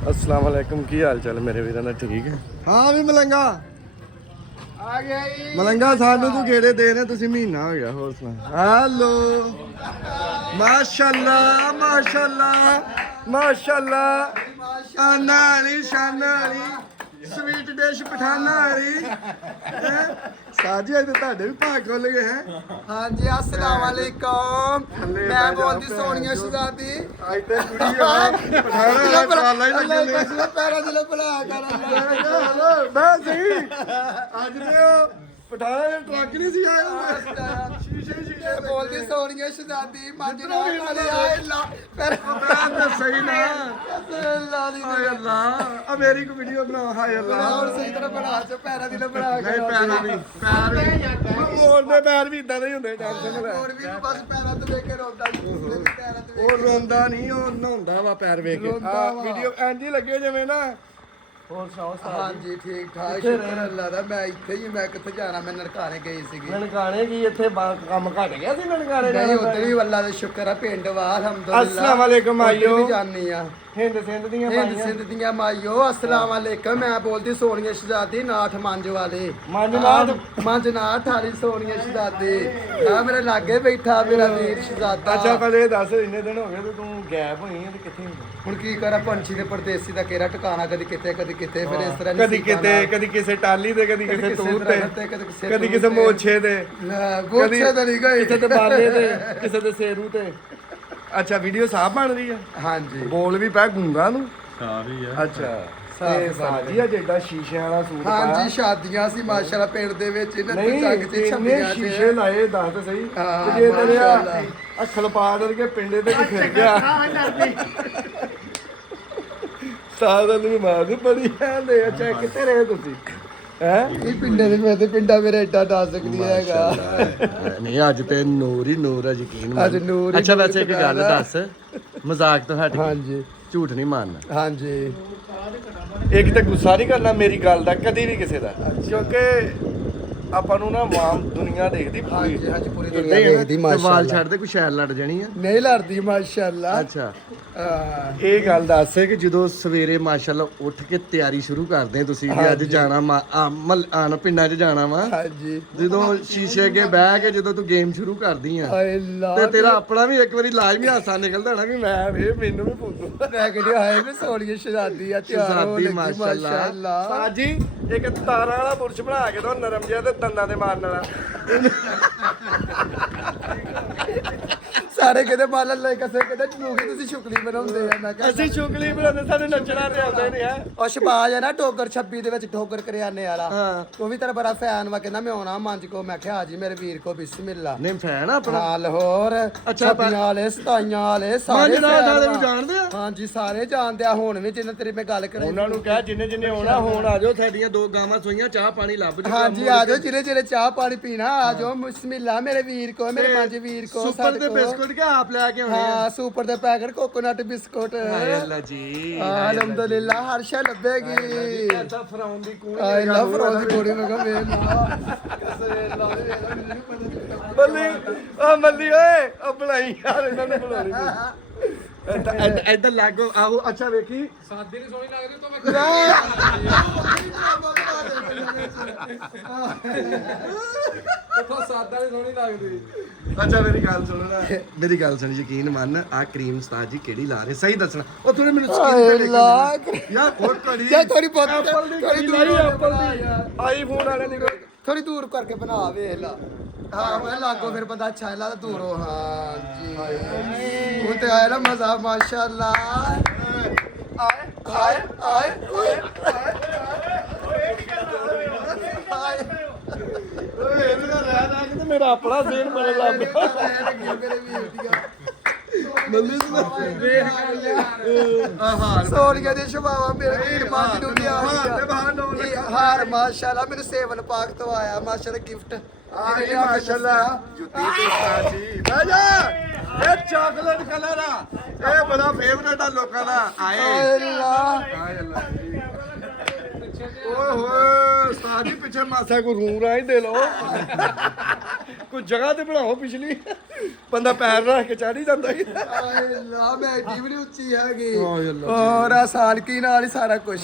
अस्सलाम वालेकुम की हाल चाल मेरे वीर ना ठीक है हाँ भी मलंगा ਆ ਗਿਆ ਜੀ ਮਲੰਗਾ ਸਾਨੂੰ ਤੂੰ ਗੇੜੇ ਦੇ ਨੇ ਤੁਸੀਂ ਮਹੀਨਾ ਹੋ ਗਿਆ ਹੋਰ ਸੁਣਾ ਹੈਲੋ ਮਾਸ਼ਾਅੱਲਾ ਮਾਸ਼ਾਅੱਲਾ ਮਾਸ਼ਾਅੱਲਾ ਆਨਾ ਅਲੀ ਸ਼ਾਨਾ ਅਲੀ ਸਵੀਟ ਡਿਸ਼ ਪਠਾਨਾ ਅਲੀ ਸਾਜੀ ਅੱਜ ਤੁਹਾਡੇ ਵੀ ਭਾਗ ਖੁੱਲ ਗਏ ਹੈ ਹਾਂਜੀ ਅਸਲਾਮ ਵਾਲੇਕਮ ਮੈਂ ਬੋਲਦੀ ਸੋਨੀਆ ਸ਼ਹਜ਼ਾਦੀ ਅੱਜ ਤੇ ਕੁੜੀ ਆ ਪਠਾਨਾ ਵਾਲਾ ਹੀ ਲੱਗੇ ਨੇ ਪੈਰਾਂ ਦੇ ਬਣਾ ਕਰ ਹਲੋ ਮੈਂ ਸਹੀ ਅੱਜ ਤੇ ਉਹ ਪਠਾਨਾ ਦੇ ਟਰੱਕ ਨਹੀਂ ਸੀ ਆਇਆ ਸ਼ੀਸ਼ੇ ਸ਼ੀਸ਼ੇ ਬੋਲਦੀ ਸੋਨੀਆ ਸ਼ਹਜ਼ਾਦੀ ਮਾਜਨਾ ਵਾਲੀ ਆਏ ਲਾ ਪੈਰ ਮੈਂ ਸਹੀ ਨਾ ਅੱਲਾ ਦੀ ਹਾਏ ਅੱਲਾ ਆ ਮੇਰੀ ਕੋ ਵੀਡੀਓ ਬਣਾ ਹਾਏ ਅੱਲਾ ਹੋਰ ਸਹੀ ਤਰ੍ਹਾਂ ਬਣਾ ਚ ਪੈਰਾਂ ਦੀ ਬਣਾ ਨਹੀਂ ਪੈਰ ਵੀ ਮੋੜਦੇ ਪੈਰ ਵੀ ਇਦਾਂ ਦੇ ਹੀ ਹੁੰਦੇ ਟੈਨਸ਼ਨ ਨਾ ਹੋਰ ਵੀ ਬਸ ਪੈਰਾਂ ਤੇ ਵੇਖ ਕੇ ਰੋਂਦਾ ਪੈਰਾਂ ਤੇ ਉਹ ਰੋਂਦਾ ਨਹੀਂ ਉਹ ਨਹਾਉਂਦਾ ਵਾ ਪੈਰ ਵੇਖ ਕੇ ਆ ਵੀਡੀਓ ਐਂਜ ਹੀ ਲੱਗੇ ਜਿਵੇਂ ਨਾ ਹੋਰ ਸੁਣਾਓ ਹਾਂਜੀ ਠੀਕ ਠਾਕ ਸ਼ੁਕਰ ਅੱਲਾ ਦਾ ਮੈਂ ਇੱਥੇ ਹੀ ਮੈਂ ਕਿੱਥੇ ਜਾਣਾ ਮੈਂ ਨਨਕਾਣੇ ਗਈ ਸੀਗੀ ਨਨਕਾਣੇ ਕੀ ਇੱਥੇ ਕੰਮ ਘਟ ਗਿਆ ਸੀ ਨਨਕਾਣੇ ਨਹੀਂ ਉਧਰ ਵੀ ਅੱਲਾ ਦਾ ਸ਼ੁਕਰ ਆ ਪਿੰਡ ਵਾ ਅਲਹਮਦੁਲਿਲਾ अस्सलाम वालेकुम आइयो ਵੀ ਜਾਣੀ ਆ ਹਿੰਦ ਸਿੰਧ ਦੀਆਂ ਹਿੰਦ ਪਾਈਆਂ ਸਿੰਧ ਦੀਆਂ ਮਾਈਓ ਅਸਲਾਮ ਵਾਲੇਕਮ ਮੈਂ ਬੋਲਦੀ ਸੋਨੀਆ ਸ਼ਹਜ਼ਾਦੀ ਨਾਠ ਮੰਜ ਵਾਲੇ ਮੰਜਨਾਥ ਥਾਲੀ ਸੋਨੀਆ ਸ਼ਹਜ਼ਾਦੀ ਆ ਮੇਰੇ ਲਾਗੇ ਬੈਠਾ ਮੇਰਾ ਵੀਰ ਸ਼ਹਜ਼ਾਦਾ ਅੱਛਾ ਪਹਿਲੇ ਇਹ ਦੱਸ ਇੰਨੇ ਦਿਨ ਹੋ ਗਏ ਤੇ ਤੂੰ ਗੈਪ ਹੋਈ ਹੈ ਤੇ ਕਿੱਥੇ ਹੁੰਦੀ ਹੁਣ ਕੀ ਕਰਾਂ ਪੰਛੀ ਦੇ ਪਰਦੇਸੀ ਦਾ ਕਿਹੜਾ ਟਿਕਾਣਾ ਕਦੀ ਕਿਤੇ ਫਿਰ ਇਸ ਤਰ੍ਹਾਂ ਕਦੀ ਕਿਤੇ ਕਦੀ ਕਿਸੇ ਟਾਲੀ ਤੇ ਕਦੀ ਕਿਸੇ ਤੂਰ ਤੇ ਕਦੀ ਕਿਸੇ ਮੋਛੇ ਤੇ ਗੋਛੇ ਤੇ ਨਹੀਂ ਗਏ ਕਿਸੇ ਤੇ ਬਾਲੇ ਤੇ ਕਿਸੇ ਤੇ ਸੇਰੂ ਤੇ ਅੱਛਾ ਵੀਡੀਓ ਸਾਫ ਬਣ ਰਹੀ ਹੈ ਹਾਂਜੀ ਬੋਲ ਵੀ ਪੈ ਗੁੰਗਾ ਨੂੰ ਸਾਫ ਹੀ ਆ ਅੱਛਾ ਤੇ ਸਾਜੀ ਆ ਜਿਹੜਾ ਸ਼ੀਸ਼ਿਆਂ ਵਾਲਾ ਸੂਟ ਹਾਂਜੀ ਸ਼ਾਦੀਆਂ ਸੀ ਮਾਸ਼ਾਅੱਲਾ ਪਿੰਡ ਦੇ ਵਿੱਚ ਇਹਨਾਂ ਤੇ ਨਹੀਂ ਜੱਗ ਤੇ ਇੰਨੇ ਛੱਪੀਆਂ ਸ਼ੀਸ਼ੇ ਲਾਏ ਦੱਸ ਤਾਂ ਸਹੀ ਹਾਂ, ਤੇ ਜੇ ਤੇਰੇ ਮਾਸ਼ਾਅੱਲਾ। ਅੱਖਲ ਪਾ ਕਰਕੇ ਪਿੰਡੇ ਤੇ ਫਿਰ ਗਿਆ ਸਾਦਨ ਨੂੰ ਮਾਰ ਬੜੀ ਹੈ ਲੈ ਅੱਛਾ ਕਿੱਥੇ ਰਹੇ ਤੁਸੀਂ ਹੈ ਇਹ ਪਿੰਡੇ ਦੇ ਮੈਂ ਪਿੰਡਾ ਮੇਰਾ ਏਡਾ ਦੱਸ ਸਕਦੀ ਹੈਗਾ ਨਹੀਂ ਅੱਜ ਤੇ ਨੂਰ ਹੀ ਨੂਰ ਆ ਯਕੀਨ ਅੱਜ ਨੂਰ ਹੀ ਅੱਛਾ ਨੂਰ ਵੈਸੇ ਇੱਕ ਗੱਲ ਦੱਸ ਮਜ਼ਾਕ ਤੋਂ ਹਟ ਕੇ ਹਾਂਜੀ ਝੂਠ ਨਹੀਂ ਮਾਰਨਾ ਹਾਂਜੀ ਇੱਕ ਤਾਂ ਗੁੱਸਾ ਨਹੀਂ ਕਰਨਾ ਮੇਰੀ ਗੱਲ ਦਾ ਕਦੀ ਵੀ ਕਿਸੇ ਦਾ ਕਿਉਂਕਿ ਆਪਾਂ ਨੂੰ ਨਾ ਆਮ ਦੁਨੀਆ ਦੇਖਦੀ ਪੂਰੀ ਹਾਂਜੀ ਹਾਂਜੀ ਪੂਰੀ ਏਦਾਂ ਦੁਨੀਆ ਹੀ ਆ ਨਾ, ਦੇਖਦੀ ਤੇ ਵਾਲ ਮਾਸ਼ਾਅੱਲਾ ਛੱਡ ਦੇ ਕੋਈ ਸ਼ੈਲ ਲੜ ਜਾਣੀ ਆ ਨਹੀਂ ਲੜਦੀ ਮਾਸ਼ਾਅੱਲਾ ਅੱਛਾ ਹਾਂ, ਇਹ ਗੱਲ ਦੱਸ ਕਿ ਜਦੋਂ ਸਵੇਰੇ ਮਾਸ਼ਾਅੱਲਾ ਉੱਠ ਕੇ ਤਿਆਰੀ ਸ਼ੁਰੂ ਕਰਦੇ ਤੁਸੀਂ ਵੀ ਅੱਜ ਜਾਣਾ ਆਣ ਪਿੰਡਾਂ 'ਚ ਜਾਣਾ ਵਾ ਹਾਂਜੀ ਜਦੋਂ ਸ਼ੀਸ਼ੇ ਅੱਗੇ ਬਹਿ ਕੇ ਜਦੋਂ ਤੂੰ ਗੇਮ ਸ਼ੁਰੂ ਕਰਦੀ ਆ ਹਾਏ ਅੱਲਾ ਤੇ ਤੇਰਾ ਆਪਣਾ ਵੀ ਇੱਕ ਵਾਰੀ ਲਾਜ਼ਮੀ ਹਾਸਾ ਨਿਕਲਦਾ ਹੋਣਾ ਵੀ ਮੈਂ ਵੇ ਮੈਨੂੰ ਵੀ ਪੁੱਛੂ ਮੈਂ ਕਹਿੰਦੀ ਹਾਏ ਮੈਂ ਸੋਨੀਆ ਸ਼ਹਜ਼ਾਦੀ ਆ ਤਿਆਰ ਹੋ ਸ਼ਹਜ਼ਾਦੀ ਲੱਗੀ ਮਾਸ਼ਾਅੱਲਾ ਸਾਜੀ ਇੱਕ ਤਾਰਾਂ ਵਾਲਾ ਬੁਰਸ਼ ਬਣਾ ਕੇ ਦੋ ਨਰਮ ਜਿਹਾ ਤੇ ਦੰਦਾਂ ਦੇ ਮਾਰਨ ਵਾਲਾ ਸਾਰੇ ਕਹਿੰਦੇ ਮਾਲਨ ਲੈ ਕਸੇ ਕਹਿੰਦੇ ਟਨੂਗੀ ਤੁਸੀਂ ਸ਼ੁਕਲੀ ਬਣਾਉਂਦੇ ਆ ਮੈਂ ਕਿਹਾ ਅਸੀਂ ਸ਼ੁਕਲੀ ਬਣਾਉਂਦੇ ਸਾਡੇ ਨੱਚਣਾ ਤੇ ਆਉਂਦੇ ਨਹੀਂ ਹੈ ਉਹ ਸ਼ਬਾਜ ਹੈ ਨਾ ਟੋਕਰ 26 ਦੇ ਵਿੱਚ ਠੋਕਰ ਕਰਿਆਨੇ ਵਾਲਾ ਹਾਂ। ਉਹ ਵੀ ਤੇਰਾ ਬੜਾ ਫੈਨ ਵਾ ਕਹਿੰਦਾ ਮੈਂ ਆਉਣਾ ਮੰਜ ਕੋ ਮੈਂ ਕਿਹਾ ਹਾਜੀ ਮੇਰੇ ਵੀਰ ਕੋ ਬਿਸਮਿਲ੍ਲਾ ਨਹੀਂ ਫੈਨ ਆਪਣਾ ਹਾਂ ਲਾਹੌਰ ਛੱਬੀਆਂ ਵਾਲੇ ਸਤਾਈਆਂ ਵਾਲੇ ਸਾਰੇ ਮੰਜਨਾਥ fan ਵਾਲੇ ਵਾ। ਵੀ ਜਾਣਦੇ ਆ ਹਾਂਜੀ ਸਾਰੇ ਜਾਣਦੇ ਆ ਹੁਣ ਵੀ ਜਿੰਨਾ ਤੇਰੀ ਮੈਂ ਗੱਲ ਕਰਾਂ ਉਹਨਾਂ ਨੂੰ ਕਹਿ ਜਿੰਨੇ ਜਿੰਨੇ ਆਉਣਾ ਹੁਣ ਆ ਜਾਓ ਸਾਡੀਆਂ 2 ਗਾਵਾਂ ਸੋਈਆਂ ਚਾਹ ਪਾਣੀ ਲੱਭ ਜੂਗਾ ਹਾਂਜੀ ਆ ਜਾਓ ਜਿਹੜੇ ਜਿਹੜੇ ਚਾਹ ਪਾਣੀ ਪੀਣਾ ਆ ਜਾਓ ਬਿਸਮਿਲ੍ਲਾ ਮੇਰੇ ਵੀਰ ਕੋ ਮੇਰੇ ਮੰਜ ਵੀਰ ਕੋ ਸੁਪਰ ਸਾਡੇ ਦੇ ਕੋ। ਬਿਸਕੁਟ ਕੇ ਆਪ ਲੈ ਕੇ ਆਉਣੇ ਆ ਹਾਂ ਸੁਪਰ ਦੇ ਪੈਕਟ ਕੋਕੋਨਟ ਬਿਸਕੁਟ ਹਾਏ ਅੱਲਾ ਜੀ ਅਲਹਮਦੁਲਿਲਾ ਹਰ ਸ਼ੈ ਲੱਭੇਗੀ ਐਸਾ ਫਰਾਉਣ ਦੀ ਕੋਈ ਆਈ ਲਵ ਫਰੋਜ਼ ਦੀ ਕੁੜੀ ਨੂੰ ਕਹ ਵੇਖ ਮੱਲੀ ਆ ਮੱਲੀ ਓਏ ਆ ਬੁਲਾਈ ਯਾਰ ਇਹਨਾਂ ਨੂੰ ਬੁਲਾਉਣੀ ਇੱਧਰ ਲੱਗੋ ਆਹੋ ਅੱਛਾ ਵੇਖੀ ਸਾਦੀ ਨਹੀਂ ਸੋਹਣੀ ਲੱਗਦੀ ਤਾਂ ਮੈਂ ਕਿਥੋਂ ਸਾਦਾ ਨਹੀਂ ਸੋਹਣੀ ਲੱਗਦੀ ਅੱਛਾ ਮੇਰੀ ਗੱਲ ਸੁਣੋ ਨਾ ਮੇਰੀ ਗੱਲ ਸੁਣ ਯਕੀਨ ਮੰਨ ਆ ਕਰੀਮ ਉਸਤਾਦ ਜੀ ਕਿਹੜੀ ਲਾ ਰਹੇ ਸਹੀ ਦੱਸਣਾ ਉਹ ਥੋੜੇ ਮੈਨੂੰ ਸਕਿਨ ਤੇ ਲੱਗ ਯਾਰ ਹੋਰ ਘੜੀ ਯਾਰ ਥੋੜੀ ਬਹੁਤ ਐਪਲ ਦੀ ਥੋੜੀ ਘੜੀ ਦੂਰ ਲਾਈ ਕਰਕੇ ਐਪਲ ਬਣਾ ਦੀ ਯਾਰ। ਆਈਫੋਨ ਵਾਲੇ ਦੀ ਕੋਈ ਥੋੜੀ ਦੂਰ ਕਰਕੇ ਬਣਾ ਵੇਖ ਲਾ ਹਾਂ ਮੈਂ ਲਾਗੋ ਫਿਰ ਬੰਦਾ ਅੱਛਾ ਲੱਗਦਾ ਦੂਰੋਂ ਹਾਂ ਜੀ ਉਹ ਤੇ ਆਇਆ ਨਾ ਮਜ਼ਾ ਮਾਸ਼ਾਅੱਲਾ ਆਏ ਆਏ ਆਏ ਆਏ ਓਏ ਇਹਦਾ ਰਹਿ ਰਹਿ ਕੇ ਤੇ ਮੇਰਾ ਆਪਣਾ ਜ਼ੇਨ ਬਣ ਲੱਗ ਪਿਆ ਮੇਰੇ ਵੀਰ ਦੀਆਂ ਮੱਲੀ ਆ ਹਾਰ ਸੋਨੀਆ ਦੇ ਸ਼ਬਾਵਾ ਮੇਰੇ ਵੀਰ ਮੰਜ ਨੂੰ ਲਿਆ ਹਾਰ ਤੇ ਬਾਹਰ ਨੌ ਲੱਖ ਹਾਰ ਮਾਸ਼ਾਅੱਲਾ ਮੈਨੂੰ ਸੇਵਨ ਪਾਕ ਤੋਂ ਆਇਆ ਮਾਸ਼ਾਅੱਲਾ ਗਿਫਟ ਆ ਗਈ ਮਾਸ਼ਾਅੱਲਾ ਜੁੱਤੀ ਤੇ ਸਾਜੀ ਬਹਿ ਜਾ ਇਹ ਚਾਕਲੇਟ ਕਲਰ ਆ ਇਹ ਬੜਾ ਫੇਵਰਟ ਆ ਲੋਕਾਂ ਦਾ ਆਏ ਅੱਲਾ ਆਏ ਅੱਲਾ ਓਏ ਹੋਏ ਸਾਜੀ ਪਿੱਛੇ ਮਾਸਾ ਕੋ ਰੂਮ ਰਾਈ ਦੇ ਲੋ ਕੋਈ ਜਗ੍ਹਾ ਤੇ ਬਣਾਓ ਪਿਛਲੀ ਬੰਦਾ ਪੈਰ ਰੱਖ ਕੇ ਚੜ੍ਹ ਹੀ ਜਾਂਦਾ ਸੀ। ਆਏ ਲਾ ਮੈਂ ਏਡੀ ਵੀ ਨੀ ਉੱਚੀ ਹੈਗੀ ਹਾਂ ਯਾਰ। ਔਰ ਆਸਾਨ ਕੀ ਨਾਲ ਹੀ ਸਾਰਾ ਕੁਝ